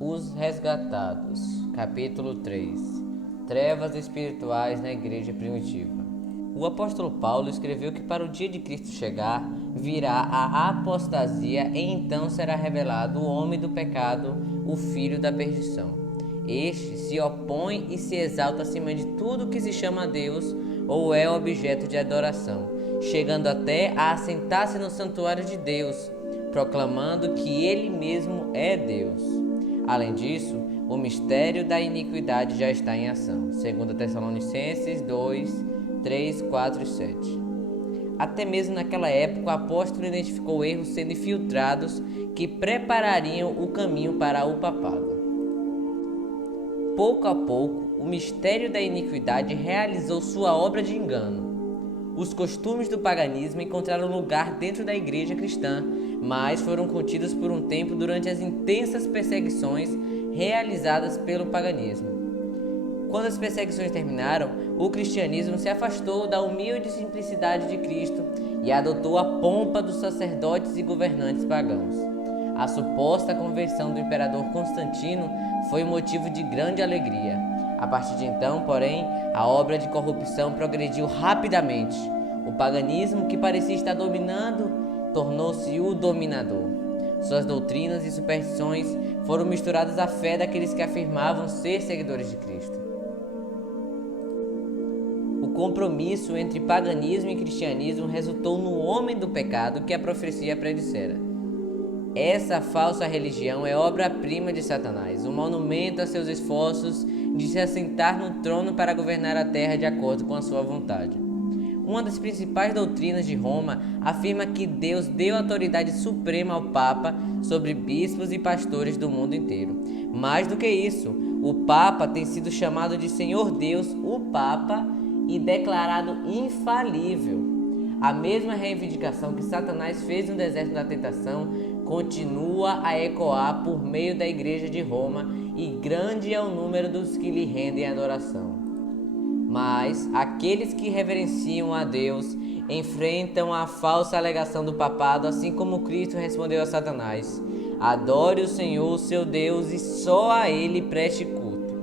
Os resgatados, capítulo 3. Trevas espirituais na igreja primitiva. O apóstolo Paulo escreveu que para o dia de Cristo chegar, virá a apostasia e então será revelado o homem do pecado, o filho da perdição. Este se opõe e se exalta acima de tudo que se chama Deus ou é objeto de adoração, chegando até a assentar-se no santuário de Deus, proclamando que ele mesmo é Deus. Além disso, o mistério da iniquidade já está em ação. 2 Tessalonicenses 2, 3, 4 e 7. Até mesmo naquela época, o apóstolo identificou erros sendo infiltrados que preparariam o caminho para o papado. Pouco a pouco, o mistério da iniquidade realizou sua obra de engano. Os costumes do paganismo encontraram lugar dentro da igreja cristã, mas foram contidos por um tempo durante as intensas perseguições realizadas pelo paganismo. Quando as perseguições terminaram, o cristianismo se afastou da humilde simplicidade de Cristo e adotou a pompa dos sacerdotes e governantes pagãos. A suposta conversão do imperador Constantino foi motivo de grande alegria. A partir de então, porém, a obra de corrupção progrediu rapidamente. O paganismo, que parecia estar dominando, tornou-se o dominador. Suas doutrinas e superstições foram misturadas à fé daqueles que afirmavam ser seguidores de Cristo. O compromisso entre paganismo e cristianismo resultou no homem do pecado que a profecia predissera. Essa falsa religião é obra-prima de Satanás, um monumento a seus esforços de se assentar no trono para governar a terra de acordo com a sua vontade. Uma das principais doutrinas de Roma afirma que Deus deu autoridade suprema ao Papa sobre bispos e pastores do mundo inteiro. Mais do que isso, o Papa tem sido chamado de Senhor Deus, o Papa, e declarado infalível. A mesma reivindicação que Satanás fez no deserto da tentação continua a ecoar por meio da Igreja de Roma, e grande é o número dos que lhe rendem adoração. Mas aqueles que reverenciam a Deus enfrentam a falsa alegação do papado, assim como Cristo respondeu a Satanás: adore o Senhor, seu Deus, e só a Ele preste culto.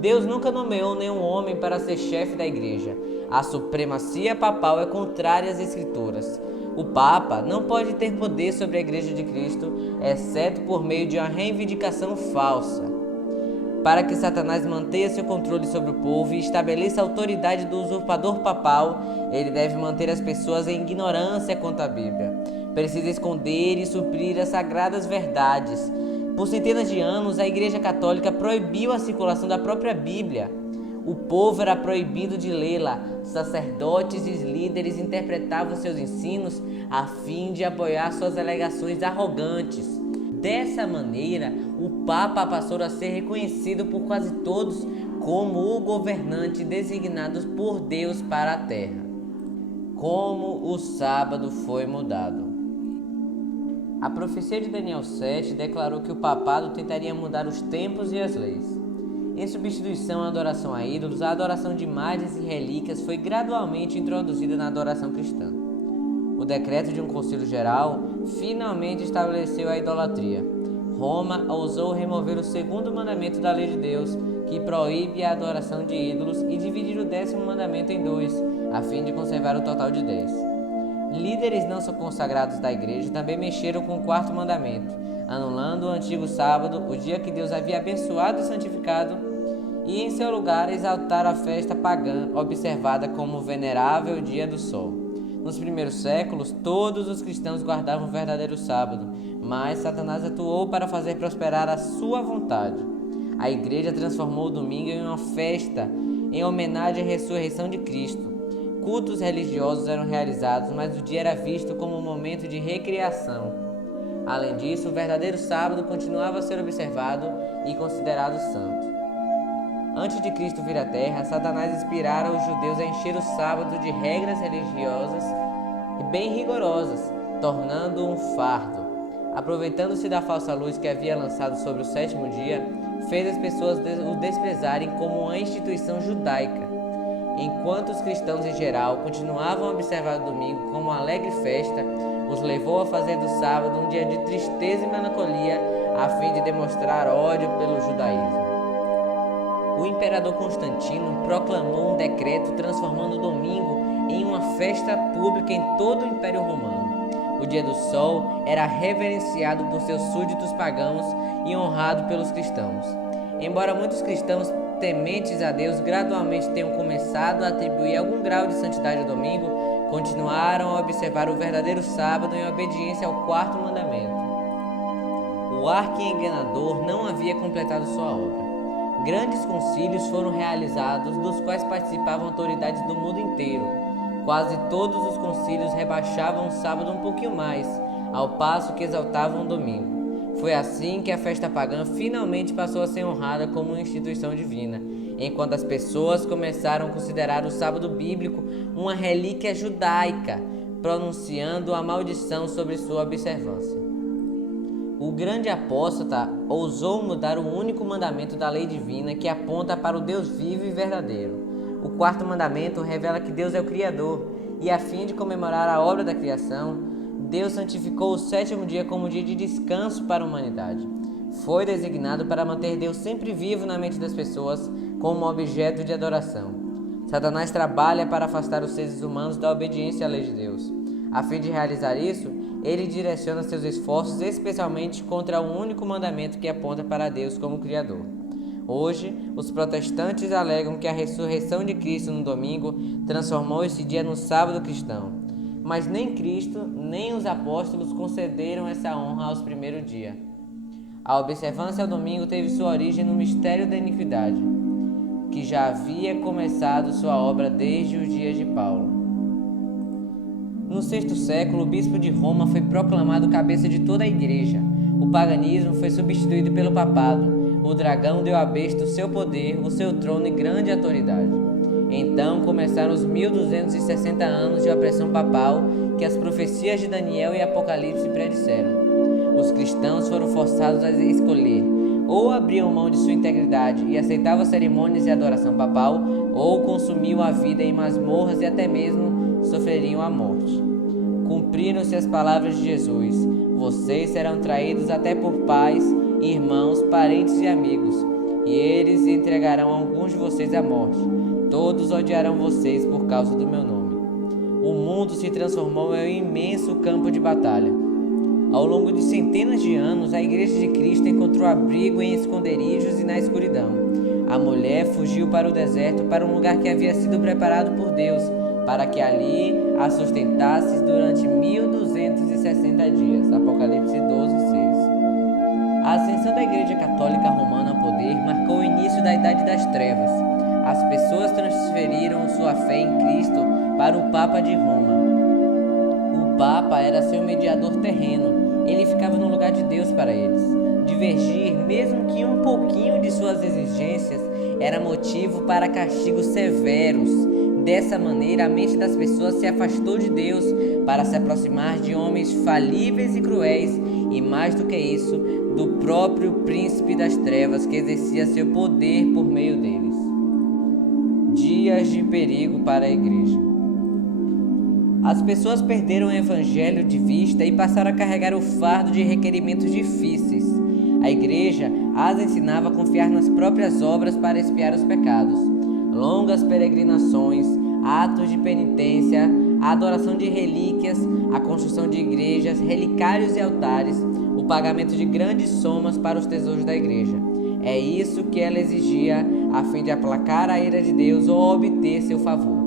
Deus nunca nomeou nenhum homem para ser chefe da igreja. A supremacia papal é contrária às Escrituras. O Papa não pode ter poder sobre a Igreja de Cristo, exceto por meio de uma reivindicação falsa. Para que Satanás mantenha seu controle sobre o povo e estabeleça a autoridade do usurpador papal, ele deve manter as pessoas em ignorância quanto à Bíblia. Precisa esconder e suprir as sagradas verdades. Por centenas de anos, a Igreja Católica proibiu a circulação da própria Bíblia. O povo era proibido de lê-la. Sacerdotes e líderes interpretavam seus ensinos a fim de apoiar suas alegações arrogantes. Dessa maneira, o Papa passou a ser reconhecido por quase todos como o governante designado por Deus para a terra. Como o sábado foi mudado. A profecia de Daniel 7 declarou que o papado tentaria mudar os tempos e as leis. Em substituição à adoração a ídolos, a adoração de imagens e relíquias foi gradualmente introduzida na adoração cristã. O decreto de um concílio geral finalmente estabeleceu a idolatria. Roma ousou remover o segundo mandamento da lei de Deus, que proíbe a adoração de ídolos, e dividir o 10º mandamento em 2, a fim de conservar o total de 10. Líderes não consagrados da igreja também mexeram com o 4º mandamento, anulando o antigo sábado, o dia que Deus havia abençoado e santificado, e em seu lugar exaltaram a festa pagã, observada como o venerável dia do sol. Nos primeiros séculos, todos os cristãos guardavam o verdadeiro sábado, mas Satanás atuou para fazer prosperar a sua vontade. A igreja transformou o domingo em uma festa em homenagem à ressurreição de Cristo. Cultos religiosos eram realizados, mas o dia era visto como um momento de recreação. Além disso, o verdadeiro sábado continuava a ser observado e considerado santo. Antes de Cristo vir à Terra, Satanás inspirara os judeus a encher o sábado de regras religiosas bem rigorosas, tornando-o um fardo. Aproveitando-se da falsa luz que havia lançado sobre o sétimo dia, fez as pessoas o desprezarem como uma instituição judaica. Enquanto os cristãos em geral continuavam a observar o domingo como uma alegre festa, os levou a fazer do sábado um dia de tristeza e melancolia, a fim de demonstrar ódio pelo judaísmo. O imperador Constantino proclamou um decreto transformando o domingo em uma festa pública em todo o Império Romano. O dia do sol era reverenciado por seus súditos pagãos e honrado pelos cristãos. Embora muitos cristãos tementes a Deus gradualmente tenham começado a atribuir algum grau de santidade ao domingo, continuaram a observar o verdadeiro sábado em obediência ao quarto mandamento. O arqui-enganador não havia completado sua obra. Grandes concílios foram realizados, dos quais participavam autoridades do mundo inteiro. Quase todos os concílios rebaixavam o sábado um pouquinho mais, ao passo que exaltavam o domingo. Foi assim que a festa pagã finalmente passou a ser honrada como uma instituição divina, enquanto as pessoas começaram a considerar o sábado bíblico uma relíquia judaica, pronunciando a maldição sobre sua observância. O grande apóstata ousou mudar o único mandamento da lei divina que aponta para o Deus vivo e verdadeiro. O quarto mandamento revela que Deus é o Criador, e a fim de comemorar a obra da criação, Deus santificou o sétimo dia como dia de descanso para a humanidade. Foi designado para manter Deus sempre vivo na mente das pessoas como objeto de adoração. Satanás trabalha para afastar os seres humanos da obediência à lei de Deus. A fim de realizar isso, ele direciona seus esforços especialmente contra o único mandamento que aponta para Deus como Criador. Hoje, os protestantes alegam que a ressurreição de Cristo no domingo transformou esse dia no sábado cristão. Mas nem Cristo, nem os apóstolos concederam essa honra aos primeiros dias. A observância ao domingo teve sua origem no mistério da iniquidade, que já havia começado sua obra desde os dias de Paulo. No sexto século, o bispo de Roma foi proclamado cabeça de toda a igreja. O paganismo foi substituído pelo papado. O dragão deu à besta o seu poder, o seu trono e grande autoridade. Então começaram os 1260 anos de opressão papal que as profecias de Daniel e Apocalipse predisseram. Os cristãos foram forçados a escolher: ou abriam mão de sua integridade e aceitavam cerimônias e adoração papal, ou consumiam a vida em masmorras e até mesmo sofreriam a morte. Cumpriram-se as palavras de Jesus: vocês serão traídos até por pais, irmãos, parentes e amigos, e eles entregarão alguns de vocês à morte. Todos odiarão vocês por causa do meu nome. O mundo se transformou em um imenso campo de batalha. Ao longo de centenas de anos, a Igreja de Cristo encontrou abrigo em esconderijos e na escuridão. A mulher fugiu para o deserto, para um lugar que havia sido preparado por Deus, para que ali a sustentasse durante 1260 dias. Apocalipse 12:6. A ascensão da Igreja Católica Romana ao poder marcou o início da Idade das Trevas. As pessoas transferiram sua fé em Cristo para o Papa de Roma. O Papa era seu mediador terreno. Ele ficava no lugar de Deus para eles. Divergir, mesmo que um pouquinho de suas exigências, era motivo para castigos severos. Dessa maneira, a mente das pessoas se afastou de Deus para se aproximar de homens falíveis e cruéis, e mais do que isso, do próprio príncipe das trevas que exercia seu poder por meio deles. Dias de perigo para a igreja. As pessoas perderam o evangelho de vista e passaram a carregar o fardo de requerimentos difíceis. A igreja as ensinava a confiar nas próprias obras para expiar os pecados. Longas peregrinações, atos de penitência, a adoração de relíquias, a construção de igrejas, relicários e altares, o pagamento de grandes somas para os tesouros da igreja. É isso que ela exigia a fim de aplacar a ira de Deus ou obter seu favor.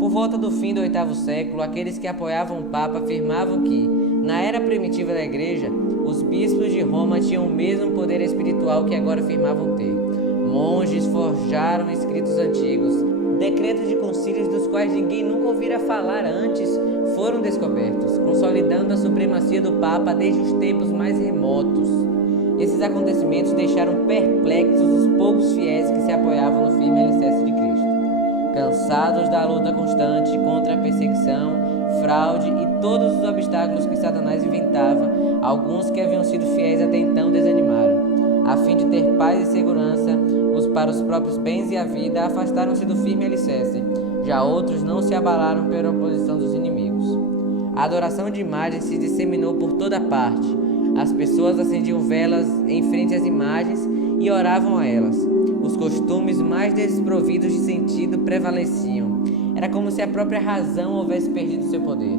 Por volta do fim do 8º século, aqueles que apoiavam o Papa afirmavam que, na era primitiva da igreja, os bispos de Roma tinham o mesmo poder espiritual que agora afirmavam ter. Monges forjaram escritos antigos, Decretos de concílios dos quais ninguém nunca ouvira falar antes foram descobertos, consolidando a supremacia do Papa desde os tempos mais remotos. Esses acontecimentos deixaram perplexos os poucos fiéis que se apoiavam no firme alicerce de Cristo. Cansados da luta constante contra a perseguição, fraude e todos os obstáculos que Satanás inventava, alguns que haviam sido fiéis até então desanimaram. A fim de ter paz e segurança para os próprios bens e a vida, afastaram-se do firme alicerce. Já outros não se abalaram pela oposição dos inimigos. A adoração de imagens se disseminou por toda parte. As pessoas acendiam velas em frente às imagens e oravam a elas. Os costumes mais desprovidos de sentido prevaleciam. Era como se a própria razão houvesse perdido seu poder.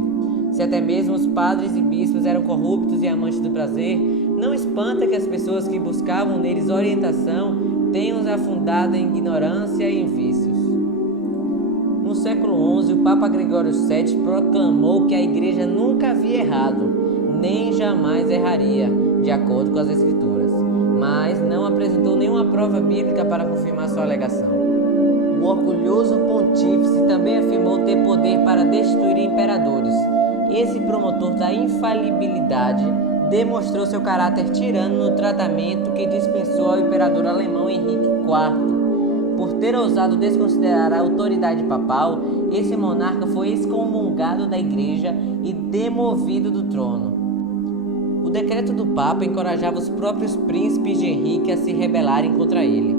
Se até mesmo os padres e bispos eram corruptos e amantes do prazer, não espanta que as pessoas que buscavam neles orientação tenham os afundado em ignorância e em vícios. No século XI, o Papa Gregório VII proclamou que a Igreja nunca havia errado, nem jamais erraria, de acordo com as Escrituras, mas não apresentou nenhuma prova bíblica para confirmar sua alegação. O orgulhoso pontífice também afirmou ter poder para destituir imperadores. Esse promotor da infalibilidade demonstrou seu caráter tirano no tratamento que dispensou ao imperador alemão Henrique IV. Por ter ousado desconsiderar a autoridade papal, esse monarca foi excomungado da igreja e demovido do trono. O decreto do Papa encorajava os próprios príncipes de Henrique a se rebelarem contra ele.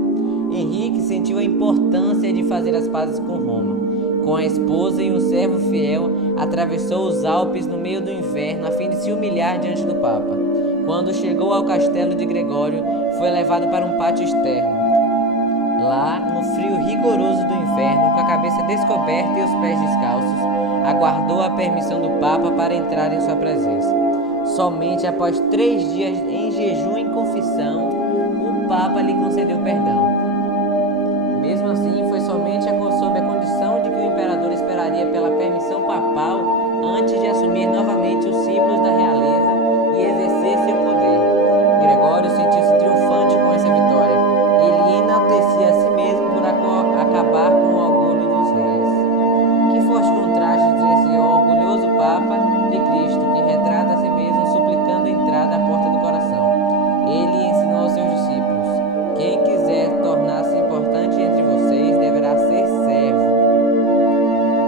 Henrique sentiu a importância de fazer as pazes com Roma. Com a esposa e um servo fiel, atravessou os Alpes no meio do inverno a fim de se humilhar diante do Papa. Quando chegou ao castelo de Gregório, foi levado para um pátio externo. Lá, no frio rigoroso do inverno, com a cabeça descoberta e os pés descalços, aguardou a permissão do Papa para entrar em sua presença. Somente após 3 dias em jejum e confissão, o Papa lhe concedeu perdão. Mesmo assim, foi somente sob a condição de que o imperador esperaria pela permissão papal antes de assumir novamente os símbolos da realeza e exercer seu poder. Gregório sentiu-se triunfante com essa vitória. Ele enaltecia a si mesmo por acabar com o orgulho dos reis. Que forte contraste entre esse orgulhoso Papa e Cristo, que retrata a si mesmo suplicando a entrada à porta do coração. Ele ensinou aos seus discípulos: quem quiser tornar-se importante entre vocês deverá ser servo.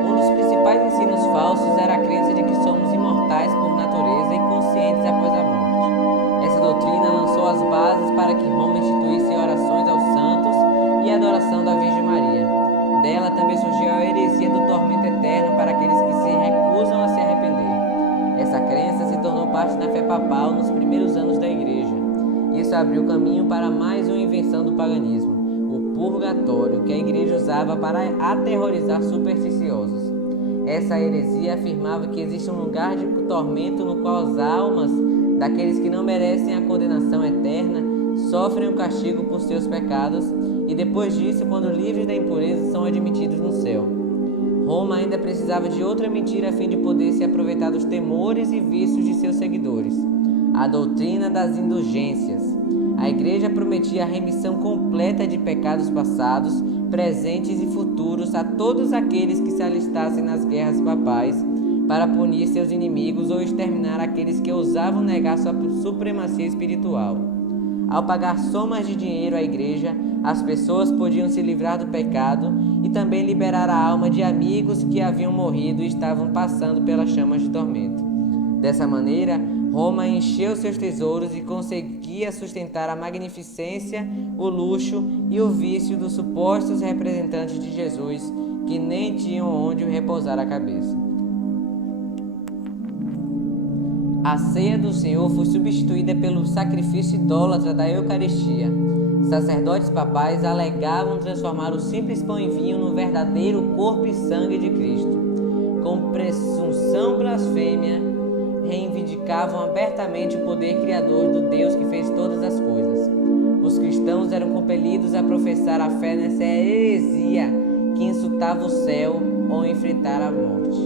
Um dos principais ensinos falsos era a crença de que somos imortais por natureza e conscientes após a morte. Essa doutrina lançou as bases para que Roma instituísse orações aos santos e a adoração da Virgem Maria. Dela também surgiu a heresia do tormento eterno para aqueles que se recusam a se arrepender. Essa crença se tornou parte da fé papal nos primeiros anos da Igreja. Isso abriu caminho para mais uma invenção do paganismo, o purgatório, que a Igreja usava para aterrorizar supersticiosos. Essa heresia afirmava que existe um lugar de tormento no qual as almas daqueles que não merecem a condenação eterna sofrem o castigo por seus pecados e depois disso, quando livres da impureza, são admitidos no céu. Roma ainda precisava de outra mentira a fim de poder se aproveitar dos temores e vícios de seus seguidores: a doutrina das indulgências. A Igreja prometia a remissão completa de pecados passados, presentes e futuros a todos aqueles que se alistassem nas guerras papais para punir seus inimigos ou exterminar aqueles que ousavam negar sua supremacia espiritual. Ao pagar somas de dinheiro à Igreja, as pessoas podiam se livrar do pecado e também liberar a alma de amigos que haviam morrido e estavam passando pelas chamas de tormento. Dessa maneira, Roma encheu seus tesouros e conseguia sustentar a magnificência, o luxo e o vício dos supostos representantes de Jesus, que nem tinham onde repousar a cabeça. A ceia do Senhor foi substituída pelo sacrifício idólatra da Eucaristia. Sacerdotes papais alegavam transformar o simples pão e vinho no verdadeiro corpo e sangue de Cristo. Com presunção blasfêmia, reivindicavam abertamente o poder criador do Deus que fez todas as coisas. Os cristãos eram compelidos a professar a fé nessa heresia que insultava o céu ou enfrentar a morte.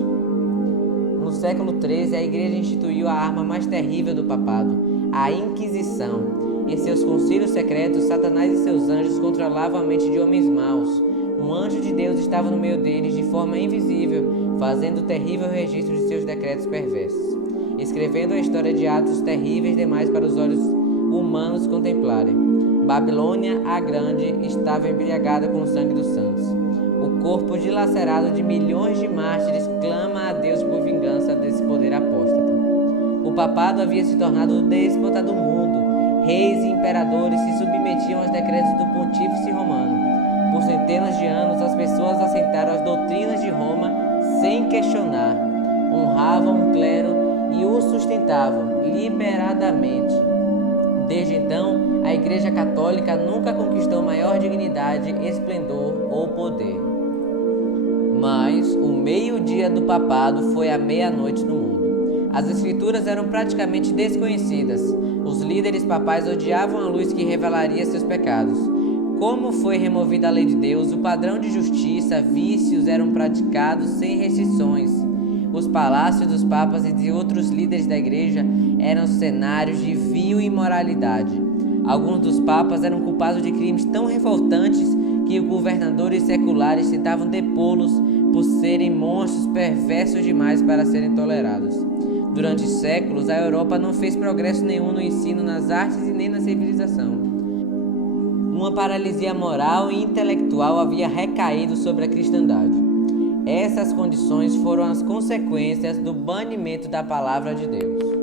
No século XIII, a Igreja instituiu a arma mais terrível do papado, a Inquisição. Em seus concílios secretos, Satanás e seus anjos controlavam a mente de homens maus. Um anjo de Deus estava no meio deles de forma invisível, fazendo terrível registro de seus decretos perversos, escrevendo a história de atos terríveis demais para os olhos humanos contemplarem. Babilônia, a grande, estava embriagada com o sangue dos santos. O corpo dilacerado de milhões de mártires clama a Deus por vingança desse poder apóstata. O papado havia se tornado o déspota do mundo. Reis e imperadores se submetiam aos decretos do pontífice romano. Por centenas de anos, as pessoas aceitaram as doutrinas de Roma sem questionar, honravam o clero e o sustentavam liberadamente. Desde então, a Igreja Católica nunca conquistou maior dignidade, esplendor ou poder. Mas o meio-dia do papado foi a meia-noite no mundo. As escrituras eram praticamente desconhecidas. Os líderes papais odiavam a luz que revelaria seus pecados. Como foi removida a lei de Deus, o padrão de justiça, vícios eram praticados sem restrições. Os palácios dos papas e de outros líderes da igreja eram cenários de vil imoralidade. Alguns dos papas eram culpados de crimes tão revoltantes que os governadores seculares tentavam depô-los por serem monstros perversos demais para serem tolerados. Durante séculos, a Europa não fez progresso nenhum no ensino, nas artes e nem na civilização. Uma paralisia moral e intelectual havia recaído sobre a cristandade. Essas condições foram as consequências do banimento da palavra de Deus.